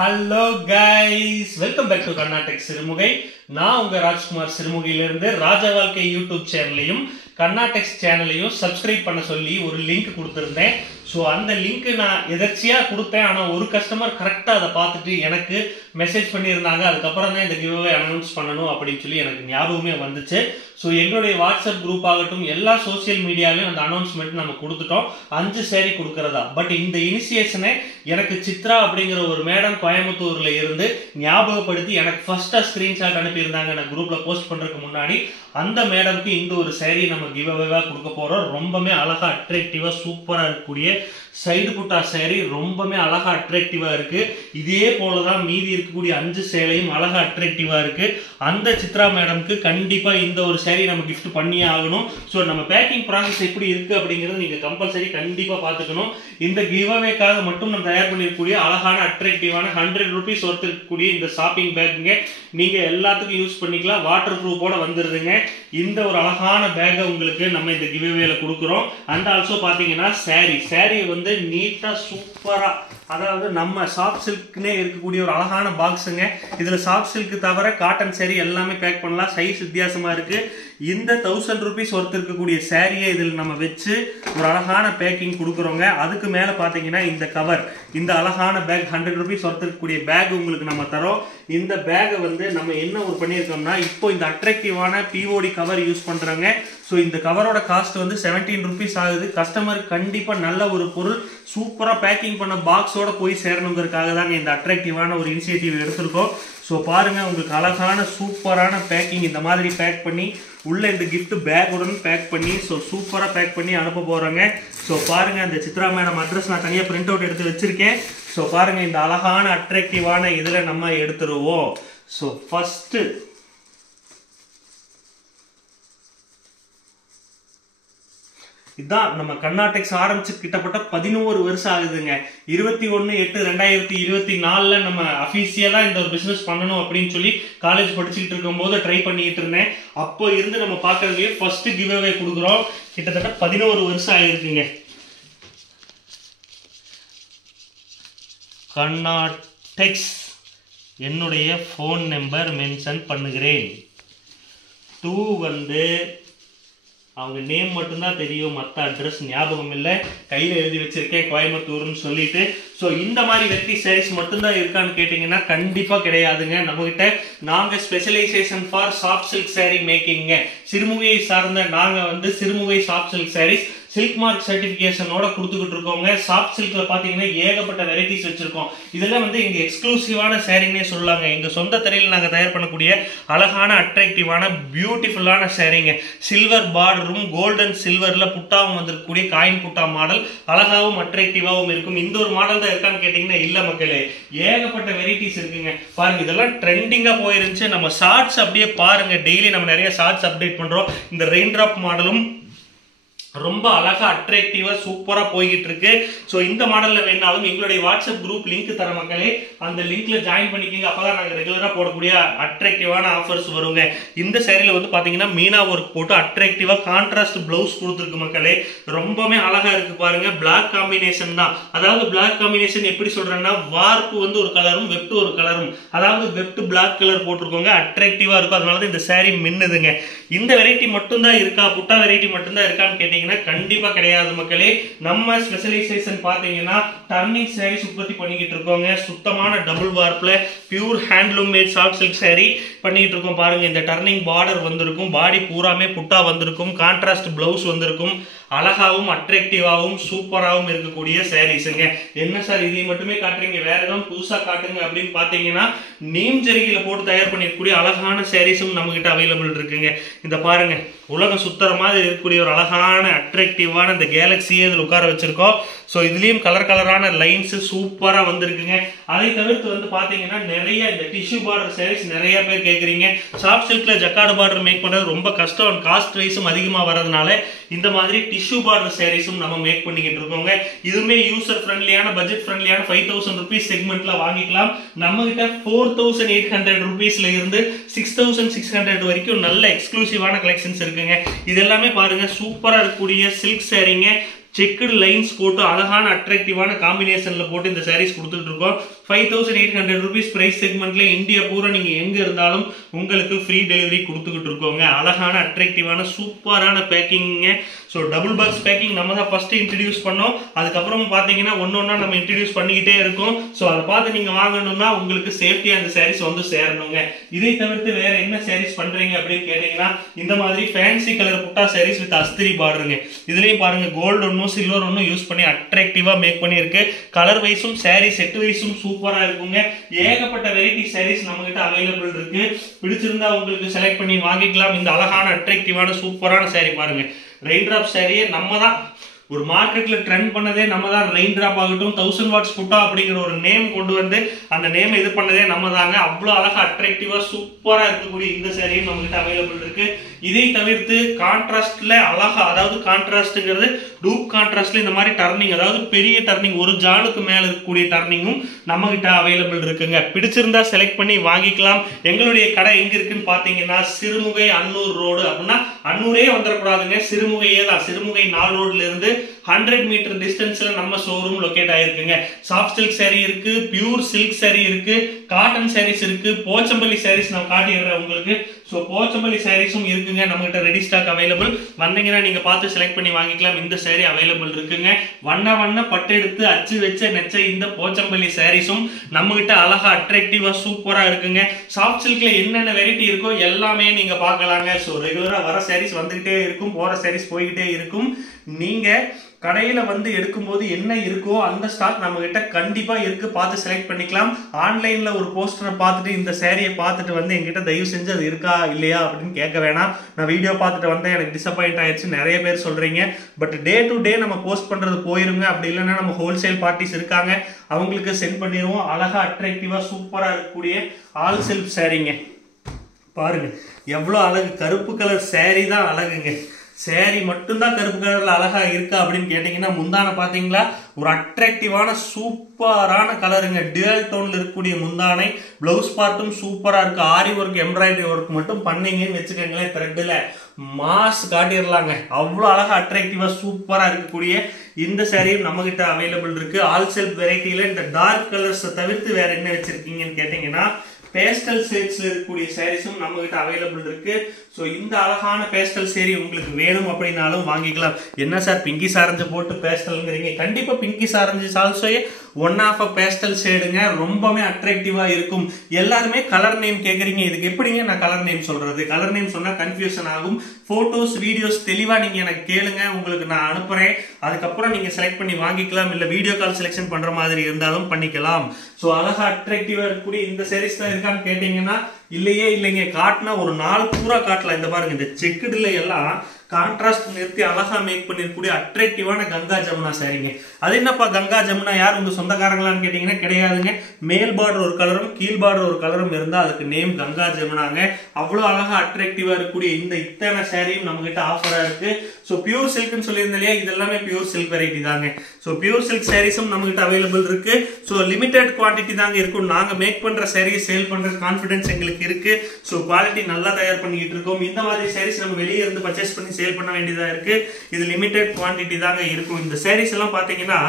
Hello guys, welcome back to Karnatak Sirumugai. நான் உங்க ராஜ்குமார் சிறுமுகையிலிருந்து ராஜ வாழ்க்கை யூடியூப் சேனலையும் கர்நாடக் சேனலையும் சப்ஸ்கிரைப் பண்ண சொல்லி ஒரு லிங்க் கொடுத்துருந்தேன். ஸோ அந்த லிங்க் நான் எதர்ச்சியாக கொடுத்தேன். ஆனால் ஒரு கஸ்டமர் கரெக்டாக அதை பார்த்துட்டு எனக்கு மெசேஜ் பண்ணியிருந்தாங்க. அதுக்கப்புறம் தான் இந்த கிவ்அவே அனௌன்ஸ் பண்ணணும் அப்படின்னு சொல்லி எனக்கு ஞாபகமே வந்துச்சு. ஸோ எங்களுடைய வாட்ஸ்அப் குரூப் ஆகட்டும், எல்லா சோசியல் மீடியாலையும் அந்த அனௌன்ஸ்மெண்ட் நம்ம கொடுத்துட்டோம். 5 சேரீ கொடுக்கறதா. பட் இந்த இனிஷியேஷனை எனக்கு சித்ரா அப்படிங்கிற ஒரு மேடம் கோயம்புத்தூர்ல இருந்து ஞாபகப்படுத்தி எனக்கு ஃபர்ஸ்டா ஸ்கிரீன்ஷாட் அனுப்பியிருந்தாங்க. நான் குரூப்ல போஸ்ட் பண்றதுக்கு முன்னாடி அந்த மேடம்க்கு இந்த ஒரு சேரீ நம்ம கிவ்அவேவா கொடுக்க போறோம். ரொம்பவே அழகா அட்ராக்டிவா சூப்பரா இருக்கக்கூடிய சைடு புட்டா சேரீ ரொம்பவே அழகா அட்ராக்டிவா இருக்கு. இதே போலதான் மீதி இருக்கக்கூடிய 5 சேலையும் அழகா அட்ராக்டிவா இருக்கு. அந்த சித்ரா மேடம்க்கு கண்டிப்பா இந்த ஒரு சேரீ நம்ம கிஃப்ட் பண்ணியே ஆகணும். ஸோ நம்ம பேக்கிங் ப்ராசஸ் எப்படி இருக்கு அப்படிங்கிறது நீங்க கம்பல்சரி கண்டிப்பா பார்த்துக்கணும். இந்த கிவ்அவேக்காக மட்டும் நம்ம தயார் பண்ணிருக்கக்கூடிய அழகான அட்ராக்டிவான 100 ரூபீஸ் ஒர்த் இருக்கக்கூடிய இந்த ஷாப்பிங் பேக்குங்க நீங்க எல்லாத்துக்கும் யூஸ் பண்ணிக்கலாம். வாட்டர் ப்ரூஃபோட வந்துருதுங்க. இந்த ஒரு அழகான பேக்கை உங்களுக்கு நம்ம இந்த கிவ்அவேல கொடுக்குறோம். அண்ட் ஆல்சோ பாத்தீங்கன்னா சாரி வந்து நீட்டா சூப்பரா, அதாவது நம்ம சாஃப்ட் சில்க்னே இருக்கக்கூடிய ஒரு அழகான பாக்ஸுங்க. இதுல சாஃப்ட் சில்க் தவிர காட்டன் சாரி எல்லாமே பேக் பண்ணலாம். சைஸ் வித்தியாசமா இருக்கு. இந்த 1000 ரூபீஸ் ஒர்த் இருக்கக்கூடிய சாரியை இதில் நம்ம வச்சு ஒரு அழகான பேக்கிங் கொடுக்குறோங்க. அதுக்கு மேல பாத்தீங்கன்னா இந்த கவர், இந்த அழகான பேக் 100 ரூபீஸ் ஒர்த் இருக்கக்கூடிய பேக் உங்களுக்கு நம்ம தரோம். இந்த பேக்கை வந்து நம்ம என்ன ஒரு பண்ணியிருக்கோம்னா, இப்போ இந்த அட்ராக்டிவான பிஓடி கவர் யூஸ் பண்றாங்க. ஸோ இந்த கவரோட காஸ்ட் வந்து 17 ரூபீஸ் ஆகுது. கஸ்டமர் கண்டிப்பா நல்ல ஒரு பொருள் சூப்பரா பேக்கிங் பண்ண பாக்ஸோட போய் சேரணுங்கிறதுக்காக தாங்க இந்த அட்ராக்டிவான ஒரு இனிஷியேட்டிவ் எடுத்திருக்கோம். ஸோ பாருங்க, உங்களுக்கு அழகான சூப்பரான பேக்கிங் இந்த மாதிரி பேக் பண்ணி உள்ள இந்த கிஃப்ட் பேக்குடன் பேக் பண்ணி ஸோ சூப்பராக பேக் பண்ணி அனுப்ப போறாங்க. ஸோ பாருங்க, இந்த சித்ரா மேடம் அட்ரஸ் நான் தனியாக பிரிண்ட் அவுட் எடுத்து வச்சிருக்கேன். ஸோ பாருங்க, இந்த அழகான அட்ராக்டிவான இதில் நம்ம எடுத்துருவோம். ஸோ ஃபர்ஸ்ட் இதான் நம்ம கர்நாடக்ஸ் ஆரம்பிச்சு கிட்டத்தட்ட 11 வருஷம் ஆகுதுங்க. 21/8/2024 நம்ம அபிஷியலா இந்த ஒரு பிசினஸ் பண்ணணும் அப்படின்னு சொல்லி காலேஜ் படிச்சுக்கிட்டு இருக்கும் போது ட்ரை பண்ணிட்டு இருந்தேன். அப்போ இருந்து நம்ம பார்க்கறதுலயே ஃபர்ஸ்ட் கிவ்அவே கொடுக்குறோம். கிட்டத்தட்ட 11 வருஷம் ஆயிருக்குங்க. கர்நாடக்ஸ் என்னுடைய ஃபோன் நம்பர் மென்ஷன் பண்ணுகிறேன். 2 வந்து அவங்க நேம் மட்டும்தான் தெரியும், மற்ற அட்ரஸ் ஞாபகம் இல்லை. கையில் எழுதி வச்சிருக்கேன் கோயம்புத்தூர்னு சொல்லிட்டு. ஸோ இந்த மாதிரி வெரைட்டி சாரீஸ் மட்டும்தான் இருக்கான்னு கேட்டிங்கன்னா கண்டிப்பாக கிடையாதுங்க. நம்மகிட்ட நாங்கள் specialisation for soft silk sari மேக்கிங்க. சிறுமுகையை சார்ந்த நாங்கள் வந்து Sirumugai soft silk saris silk mark சர்டிபிகேஷனோட கொடுத்துக்கிட்டு இருக்கோங்க. சாஃப்ட் சில்க்ல பாத்தீங்கன்னா ஏகப்பட்ட வெரைட்டிஸ் வச்சிருக்கோம். இதெல்லாம் வந்து எங்க எக்ஸ்க்ளூசிவான சாரீனே சொல்லலாங்க. எங்க சொந்த தரையில் நாங்க தயார் பண்ணக்கூடிய அழகான அட்ராக்டிவான பியூட்டிஃபுல்லான சாரீங்க. சில்வர் பார்டரும் கோல்டன் சில்வர்ல புட்டாவும் வந்திருக்கக்கூடிய காயின் புட்டா மாடல் அழகாவும் அட்ராக்டிவாவும் இருக்கும். இந்த ஒரு மாடல் தான் இருக்கான்னு கேட்டீங்கன்னா இல்ல மக்களே, ஏகப்பட்ட வெரைட்டிஸ் இருக்குங்க. பாருங்க, இதெல்லாம் ட்ரெண்டிங்கா போயிருந்துச்சு. நம்ம ஷார்ட்ஸ் அப்படியே பாருங்க, டெய்லி நம்ம நிறைய ஷார்ட்ஸ் அப்டேட் பண்றோம். இந்த ரெயின் டிராப் மாடலும் ரொம்ப அழகா அட்ராக்டிவா சூப்பரா போய்கிட்டு இருக்கு. ஸோ இந்த மாடல்ல வேணாலும் எங்களுடைய வாட்ஸ்அப் குரூப் லிங்க் தர மக்களே, அந்த லிங்க்ல ஜாயின் பண்ணிக்கோங்க. அப்பதான் நாங்க ரெகுலரா போடக்கூடிய அட்ராக்டிவான ஆஃபர்ஸ் வருங்க. இந்த சேரீல வந்து பாத்தீங்கன்னா மீனா ஒர்க் போட்டு அட்ராக்டிவா கான்ட்ராஸ்ட் பிளவுஸ் கொடுத்துருக்கு மக்களே. ரொம்பவே அழகா இருக்கு பாருங்க. பிளாக் காம்பினேஷன் தான். அதாவது பிளாக் காம்பினேஷன் எப்படி சொல்றேன்னா, வார்ப்பு வந்து ஒரு கலரும் வெப்ட் ஒரு கலரும், அதாவது வெப்ட் பிளாக் கலர் போட்டிருக்கோங்க. அட்ராக்டிவா இருக்கும். அதனாலதான் இந்த சாரீ மின்னுதுங்க. இந்த வெரைட்டி மட்டும் தான் இருக்கா, புட்டா வெரைட்டி மட்டும் தான் இருக்கான்னு கேட்டீங்கன்னா கண்டிப்பா கிடையாது மக்களே. நம்ம ஸ்பெஷலைசேஷன் பாத்தீங்கன்னா டர்னிங் சாரீஸ் உற்பத்தி பண்ணிக்கிட்டு இருக்கோங்க. சுத்தமான டபுள் வார்ப்ல pure handloom made soft silk sari பண்ணிட்டு இருக்கோம். பாருங்க, இந்த டர்னிங் பார்டர் வந்திருக்கும், பாடி பூராமே புட்டா வந்திருக்கும், கான்ட்ராஸ்ட் பிளவுஸ் வந்திருக்கும். அழகாவும் அட்ராக்டிவாவும் சூப்பராகவும் இருக்கக்கூடிய சாரீஸுங்க. என்ன சார் இதை மட்டுமே காட்டுறீங்க, வேற ஏதாவது புதுசா காட்டுங்க அப்படின்னு பாத்தீங்கன்னா நீம் ஜரிகையில போட்டு தயார் பண்ணிருக்கக்கூடிய அழகான சாரீஸும் நம்ம கிட்ட அவைலபிள் இருக்குங்க. இந்த பாருங்க, உலகம் சுத்தர மாதிரி இருக்கக்கூடிய ஒரு அழகான அட்ராக்டிவான இந்த கேலக்சியை இதில் உட்கார வச்சிருக்கோம். ஸோ இதுலயும் கலரான லைன்ஸ் சூப்பரா வந்திருக்குங்க. அதை தவிர்த்து வந்து பாத்தீங்கன்னா நிறைய இந்த டிஷ்யூ பார்டர் சாரீஸ் நிறைய பேர் கேட்குறீங்க. சாஃப்ட் சில்க்ல ஜக்கார்டு பார்டர் மேக் பண்றது ரொம்ப கஷ்டம், காஸ்ட் வைஸும் அதிகமா வரதுனால இந்த மாதிரி டிஷ்யூ பார்டர் சாரீஸும் நம்ம மேக் பண்ணிக்கிட்டு இருக்கோங்க. இதுவுமே யூசர் ஃப்ரெண்ட்லியான பட்ஜெட் ஃப்ரெண்ட்லியான 5000 ரூபீஸ் செக்மெண்ட்ல வாங்கிக்கலாம். நம்ம கிட்ட 4800 ரூபீஸ்ல இருந்து 6600 வரைக்கும் நல்ல எக்ஸ்க்ளூசிவான கலெக்ஷன்ஸ் இருக்குங்க. இதெல்லாமே பாருங்க சூப்பரா இருக்கக்கூடிய சில்க் சாரீங்க. செக்குடு லைன்ஸ் போட்டு அழகான அட்ராக்டிவான காம்பினேஷன்ல போட்டு இந்த சாரீஸ் கொடுத்துட்டு இருக்கோம். 5800 ரூபீஸ் பிரைஸ் செக்மெண்ட்ல இந்தியா பூரா நீங்க எங்க இருந்தாலும் உங்களுக்கு ஃப்ரீ டெலிவரி கொடுத்துக்கிட்டு இருக்கோங்க. அழகான அட்ராக்டிவான சூப்பரான பேக்கிங்க. ஸோ டபுள் பாக்ஸ் பேக்கிங் நம்ம தான் ஃபர்ஸ்ட் இன்ட்ரடியூஸ் பண்ணோம். அதுக்கப்புறம் பார்த்தீங்கன்னா ஒன்னொன்னா நம்ம இன்ட்ரடியூஸ் பண்ணிக்கிட்டே இருக்கோம். ஸோ அதை பார்த்து நீங்க வாங்கணும்னா உங்களுக்கு சேஃப்டியா அந்த சாரீஸ் வந்து சேரணுங்க. இதை தவிர்த்து வேற என்ன சாரீஸ் பண்றீங்க அப்படின்னு கேட்டீங்கன்னா இந்த மாதிரி ஃபேன்சி கலர் புட்டா சாரீஸ் வித் அஸ்திரி பார்டருங்க. இதுலயும் பாருங்க கோல்டு ஒன்னும் சில்வர் ஒன்னும் யூஸ் பண்ணி அட்ராக்டிவா மேக் பண்ணிருக்கு. கலர் வைஸும் சாரீ செட் வைஸும் சூப்பரா இருக்குங்க. ஏகப்பட்ட வெரைட்டி சாரீஸ் நம்ம கிட்ட அவைலபிள் இருக்கு. பிடிச்சிருந்தா உங்களுக்கு செலக்ட் பண்ணி வாங்கிக்கலாம். இந்த அழகான அட்ராக்டிவான சூப்பரான சாரீ பாருங்க. ரெயின் டிராப் சாரியே நம்ம தான் ஒரு மார்க்கெட்ல ட்ரெண்ட் பண்ணதே நம்ம தான். ரெயின் டிராப் ஆகட்டும் 1000 வாட்ஸ் புட்டா அப்படிங்கிற ஒரு நேம் கொண்டு வந்து அந்த நேம் இது பண்ணதே நம்ம தாங்க. அவ்வளோ அழகா அட்ராக்டிவா சூப்பரா இருக்கக்கூடிய இந்த சாரியும் நம்ம கிட்ட அவைலபிள் இருக்கு. இதை தவிர்த்து கான்ட்ராஸ்ட்ல அழகா, அதாவது கான்ட்ராஸ்ட்ங்கிறது டூப் கான்ட்ராஸ்ட்ல இந்த மாதிரி டர்னிங், அதாவது பெரிய டர்னிங் ஒரு ஜானுக்கு மேல இருக்கக்கூடிய டர்னிங்கும் நம்ம கிட்ட அவைலபிள் இருக்குங்க. பிடிச்சிருந்தா செலக்ட் பண்ணி வாங்கிக்கலாம். எங்களுடைய கடை எங்க இருக்குன்னு பாத்தீங்கன்னா சிறுமுகை அன்னூர் ரோடு. அப்படின்னா அன்னூரே வந்துடக்கூடாதுங்க, சிறுமுகையே தான். சிறுமுகை 4 ரோட்ல இருந்து 100 மீட்டர் டிஸ்டன்ஸ்ல நம்ம ஷோரூம் லொகேட் ஆயிருக்குங்க. சாஃப்ட் சில்க் சாரி இருக்கு, பியூர் சில்க் சாரி இருக்கு, காட்டன் சாரீஸ் இருக்கு, போச்சம்பள்ளி சாரீஸ் நான் காட்டிடுறேன் உங்களுக்கு. ஸோ போச்சம்பள்ளி சாரீஸும் இருக்குங்க நம்ம கிட்ட ரெடி ஸ்டாக் அவைலபிள். வந்தீங்கன்னா நீங்க பார்த்து செலக்ட் பண்ணி வாங்கிக்கலாம். இந்த சாரி அவைலபிள் இருக்குங்க. வண்ண பட்டு எடுத்து அச்சு வச்ச நெச்ச இந்த போச்சம்பள்ளி சாரீஸும் நம்ம கிட்ட அழகா அட்ராக்டிவா சூப்பரா இருக்குங்க. சாஃப்ட் சில்க்ல என்னென்ன வெரைட்டி இருக்கோ எல்லாமே நீங்க பார்க்கலாங்க. ஸோ ரெகுலரா வர சாரீஸ் வந்துகிட்டே இருக்கும், போற சாரீஸ் போய்கிட்டே இருக்கும். நீங்க கடையில வந்து எடுக்கும்போது என்ன இருக்கோ அந்த ஸ்டாக் நம்ம கிட்ட கண்டிப்பா இருக்கு. பார்த்து செலக்ட் பண்ணிக்கலாம். ஆன்லைன்ல ஒரு போஸ்டரை பார்த்துட்டு இந்த சாரியை பார்த்துட்டு வந்து என்கிட்ட தயவு செஞ்சு அது இருக்கா இல்லையா அப்படின்னு கேட்க வேணாம். நான் வீடியோ பார்த்துட்டு வந்தேன், எனக்கு டிசப்பாயிண்ட் ஆயிடுச்சு நிறைய பேர் சொல்றீங்க. பட் டே டு டே நம்ம போஸ்ட் பண்றது போயிருங்க. அப்படி இல்லைன்னா நம்ம ஹோல்சேல் பார்ட்டிஸ் இருக்காங்க, அவங்களுக்கு சென்ட் பண்ணிடுவோம். அழகா அட்ராக்டிவா சூப்பரா இருக்கக்கூடிய ஆல் செல்ஃப் சாரிங்க. பாருங்க எவ்வளோ அழகு. கருப்பு கலர் சாரி தான் அழகுங்க. சாரி மட்டும்தான் கருப்பு கலர்ல அழகா இருக்கா அப்படின்னு கேட்டீங்கன்னா முந்தான பாத்தீங்களா, ஒரு அட்ராக்டிவான சூப்பரான கலருங்க. டியூயல் டோன்ல இருக்கக்கூடிய முந்தானை. பிளவுஸ் பார்ட்டும் சூப்பரா இருக்கு. ஆரி ஒர்க் எம்ப்ராய்டரி ஒர்க் மட்டும் பண்ணீங்கன்னு வச்சுக்கோங்களேன், த்ரெட்ல மாஸ் காட்டிடலாங்க. அவ்வளோ அழகா அட்ராக்டிவா சூப்பரா இருக்கக்கூடிய இந்த சாரியும் நம்ம கிட்ட அவைலபிள் இருக்கு. ஆல் செல்ஃப் வெரைட்டியில இந்த டார்க் கலர்ஸ் தவிர்த்து வேற என்ன வச்சிருக்கீங்கன்னு கேட்டீங்கன்னா பேஸ்டல் ஷேட்ஸ்ல இருக்கக்கூடிய சாரீஸும் நம்ம கிட்ட அவைலபிள் இருக்கு. ஸோ இந்த அழகான பேஸ்டல் சேரி உங்களுக்கு வேணும் அப்படின்னாலும் வாங்கிக்கலாம். என்ன சார் பிங்கி சாரஞ்சு போட்டு பேஸ்டல்ங்கிறீங்க? கண்டிப்பா பிங்கி சாரஞ்சு also one of a pastel ஷேடுங்க. ரொம்பவே அட்ராக்டிவா இருக்கும். எல்லாருமே கலர் நேம் கேட்குறீங்க, இதுக்கு எப்படிங்க நான் கலர் நேம் சொல்றது? கலர் நேம் சொன்னா கன்ஃபியூஷன் ஆகும். போட்டோஸ் வீடியோஸ் தெளிவா நீங்க எனக்கு கேளுங்க, உங்களுக்கு நான் அனுப்புறேன். அதுக்கப்புறம் நீங்க செலக்ட் பண்ணி வாங்கிக்கலாம். இல்ல வீடியோ கால் செலக்ஷன் பண்ற மாதிரி இருந்தாலும் பண்ணிக்கலாம். ஸோ அழகா அட்ராக்டிவா இருக்கக்கூடிய இந்த சாரீஸ் தான் இருக்கான்னு கேட்டீங்கன்னா இல்லைங்க. காட்டினா ஒரு நாள் பூரா காட்டலாம். இந்த பாருங்க, இந்த செக்குடுல எல்லாம் கான்ட்ராஸ்ட் நிறுத்தி அழகா மேக் பண்ணிருக்கூடிய அட்ராக்டிவான கங்கா ஜமுனா சாரிங்க. அது என்னப்பா கங்கா ஜமுனா யார் உங்க சொந்தக்காரங்களான்னு கேட்டீங்கன்னா கிடையாதுங்க. மேல் பார்டர் ஒரு கலரும் கீழ் பார்டர் ஒரு கலரும் இருந்தா அதுக்கு நேம் கங்கா ஜமுனாங்க. அவ்வளவு அழகா அட்ராக்டிவா இருக்கக்கூடிய இந்த இத்தனை சாரியும் நம்ம கிட்ட ஆஃபரா இருக்கு. ஸோ பியூர் சில்க்னு சொல்லியிருந்தேன் இல்லையா, இது எல்லாமே பியூர் சில்க் வெரைட்டி தாங்க. ஸோ பியூர் சில்க் சாரீஸும் நம்ம கிட்ட அவைலபிள் இருக்கு. ஸோ லிமிடெட் குவான்டிட்டி தாங்க இருக்கும். நாங்க மேக் பண்ற சாரீஸ் சேல் பண்ற கான்ஃபிடன்ஸ் எங்களுக்கு இருக்கு. ஸோ குவாலிட்டி நல்லா தயார் பண்ணிக்கிட்டு இருக்கோம். இந்த மாதிரி சாரீஸ் நம்ம வெளியே இருந்து பர்ச்சேஸ் பண்ணி சேல் பண்ண வேண்டியதா இருக்கு. இது லிமிடெட் குவான்டிட்டி தாங்க இருக்கும். இந்த சாரீஸ் எல்லாம் பாத்தீங்கன்னா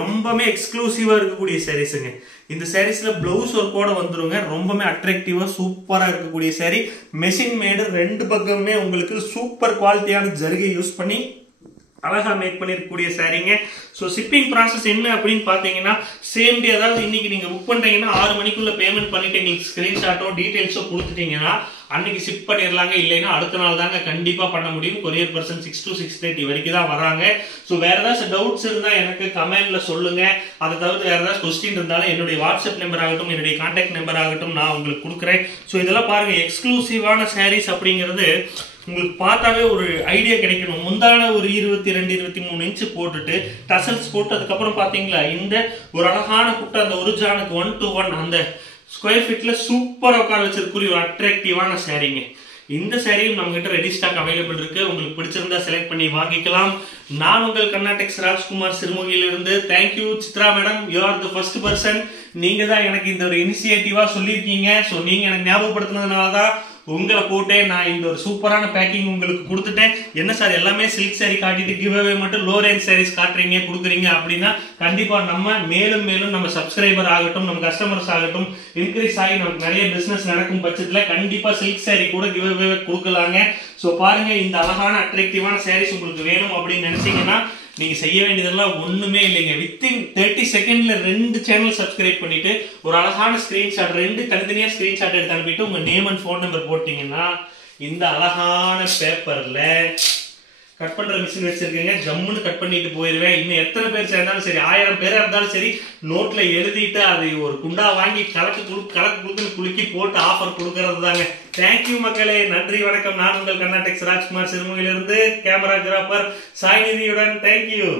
ரொம்பவே எக்ஸ்க்ளூசிவா இருக்கக்கூடிய சாரீஸ்ங்க. இந்த சாரீஸ்ல பிளவுஸ் ஒர்க்கோட வந்துருங்க. ரொம்பவே அட்ராக்டிவா சூப்பரா இருக்கக்கூடிய சாரி. மெஷின் மேடு, ரெண்டு பக்கமே உங்களுக்கு சூப்பர் குவாலிட்டியான ஜரிகை யூஸ் பண்ணி அழகா மேக் பண்ணிருக்கக்கூடிய சாரீங்க. ஸோ ஷிப்பிங் ப்ராசஸ் என்ன அப்படின்னு பார்த்தீங்கன்னா சேம் டே, அதாவது இன்னைக்கு நீங்க புக் பண்றீங்கன்னா 6 மணிக்குள்ள பேமெண்ட் பண்ணிட்டு எங்களுக்கு ஸ்கிரீன்ஷாட்டோ டீடைல்ஸோ கொடுத்துட்டீங்கன்னா அன்னைக்கு ஷிப் பண்ணிடலாங்க. இல்லைன்னா அடுத்த நாள் தாங்க கண்டிப்பா பண்ண முடியும். கொரியர் பர்சன் 6 to 6:30 வரைக்கும் தான் வராங்க. ஸோ வேற ஏதாச்சும் டவுட்ஸ் இருந்தா எனக்கு கமெண்ட்ல சொல்லுங்க. அதை தவிர்த்து வேற ஏதாச்சும் கொஸ்டின் இருந்தாலும் என்னுடைய வாட்ஸ்அப் நம்பர் ஆகட்டும், என்னுடைய கான்டாக்ட் நம்பர் ஆகட்டும் நான் உங்களுக்கு கொடுக்குறேன். ஸோ இதெல்லாம் பாருங்க, எக்ஸ்க்ளூசிவான சாரீஸ் அப்படிங்கிறது உங்களுக்கு பார்த்தாவே ஒரு ஐடியா கிடைக்கணும். முந்தான ஒரு 22-23 இன்ச்சு போட்டுட்டு டசல்ஸ் போட்டு அதுக்கப்புறம் பாத்தீங்களா இந்த ஒரு அழகான குட்டை, அந்த ஒரு ஜானுக்கு 1 to 1 அந்த ஸ்கொயர் ஃபீட்ல சூப்பரா உட்கார வச்சிருக்கக்கூடிய ஒரு அட்ராக்டிவான சாரீங்க. இந்த சாரியும் நம்ம கிட்ட ரெடி ஸ்டாக் அவைலபிள் இருக்கு. உங்களுக்கு பிடிச்சிருந்தா செலக்ட் பண்ணி வாங்கிக்கலாம். நான் உங்கள் கர்நாடெக்ஸ் ராஜ்குமார் சிறுமுகையிலிருந்து. Thank you Chitra madam, you are the first person. நீங்க தான் எனக்கு இந்த ஒரு இனிஷியேட்டிவா சொல்லியிருக்கீங்க. ஸோ நீங்க எனக்கு ஞாபகப்படுத்தினதுனால தான் உங்களை போட்டே நான் இந்த ஒரு சூப்பரான பேக்கிங் உங்களுக்கு கொடுத்துட்டேன். என்ன சார் எல்லாமே சில்க் சாரி காட்டிட்டு கிவ் அவே மட்டும் லோ ரேஞ்ச் சாரீஸ் காட்டுறீங்க கொடுக்குறீங்க அப்படின்னா கண்டிப்பா நம்ம மேலும் மேலும் நம்ம சப்ஸ்கிரைபர் ஆகட்டும், நம்ம கஸ்டமர்ஸ் ஆகட்டும் இன்க்ரீஸ் ஆகி நமக்கு நிறைய பிசினஸ் நடக்கும் பட்சத்துல கண்டிப்பா சில்க் சாரி கூட கிவ் அவே கொடுக்கலாங்க. ஸோ பாருங்க, இந்த அழகான அட்ராக்டிவான சாரீஸ் உங்களுக்கு வேணும் அப்படின்னு நினைச்சீங்கன்னா நீங்க செய்ய வேண்டியதெல்லாம் ஒண்ணுமே இல்லைங்க. வித்தின் 30 செகண்ட்ல 2 சேனல் சப்ஸ்கிரைப் பண்ணிட்டு ஒரு அழகான ஸ்கிரீன்ஷாட் 2 தனித்தனியா ஸ்கிரீன்ஷாட் எடுத்து அனுப்பிட்டு உங்க நேம் அண்ட் ஃபோன் நம்பர் போட்டீங்கன்னா இந்த அழகான பேப்பர்ல கட் பண்ற மிஷின் வச்சிருக்கீங்க, ஜம்முன்னு கட் பண்ணிட்டு போயிருவேன். இன்னும் எத்தனை பேர் சேர்ந்தாலும் சரி, 1000 பேரா இருந்தாலும் சரி, நோட்ல எழுதிட்டு அதை ஒரு குண்டா வாங்கி கலக்கு குலுக்கி போட்டு ஆஃபர் கொடுக்கறது தாங்க. தேங்க்யூ மக்களே, நன்றி வணக்கம். நான் உங்கள் கர்நாடெக்ஸ் ராஜ்குமார் சிறுமுகையிலிருந்து கேமராகிராஃபர் சாய்நிதியுடன். தேங்க்யூ.